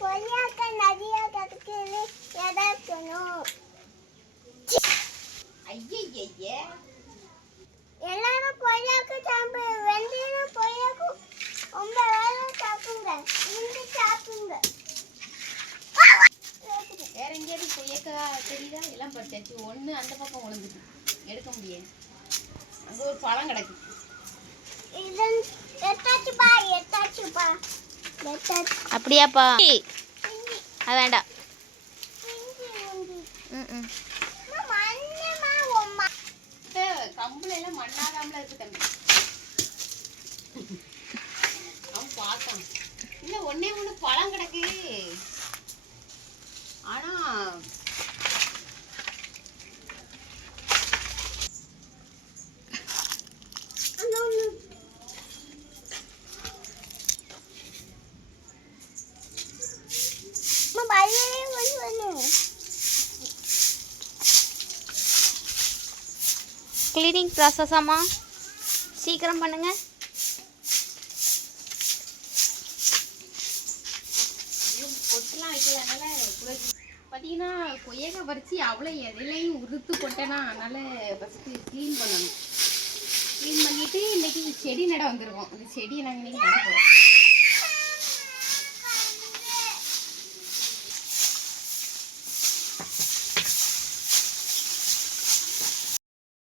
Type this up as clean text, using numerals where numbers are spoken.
கொய்யாக்கா நிறைய கத்துக்கிறது எதாக்கணும். ஐயய்யே எல்லாரும் கொய்யாக்கு சாப்பிடு. வெந்தயம் கொய்யாக்கு ரொம்ப வேலை சாப்பிடுங்க. இந்த சாப்பிடுங்க. வேற எங்கேயாவது கொய்யாக்கா தெரியுதா? எல்லாம் பறிச்சாச்சு. ஒன்று அந்த பக்கம் விழுந்துட்டு எடுக்க முடியாது. அங்கே ஒரு பழம் கிடக்கு. அப்படியாப்பா? அது வேண்டாம். கம்புல எல்லாம் மண்ணாதாமல இருக்கு தம்பி. அவன் பார்த்தான். இல்லை ஒன்னே ஒன்று பழம் கிடக்கு. ஆனா கிளீனிங் ப்ராசஸ் அம்மா சீக்கிரம் பண்ணுங்க. பொட்டுலாம் வைக்கிறதுனால பார்த்தீங்கன்னா கொய்யாக்காய் பறித்து அவ்வளோ எதையிலையும் உறுத்து போட்டேன்னா அதனால் ஃபஸ்ட்டு க்ளீன் பண்ணணும். க்ளீன் பண்ணிவிட்டு இன்றைக்கி செடி நட வந்துருக்கோம். அந்த செடியை நாங்கள் இன்றைக்கி நட போகிறோம்.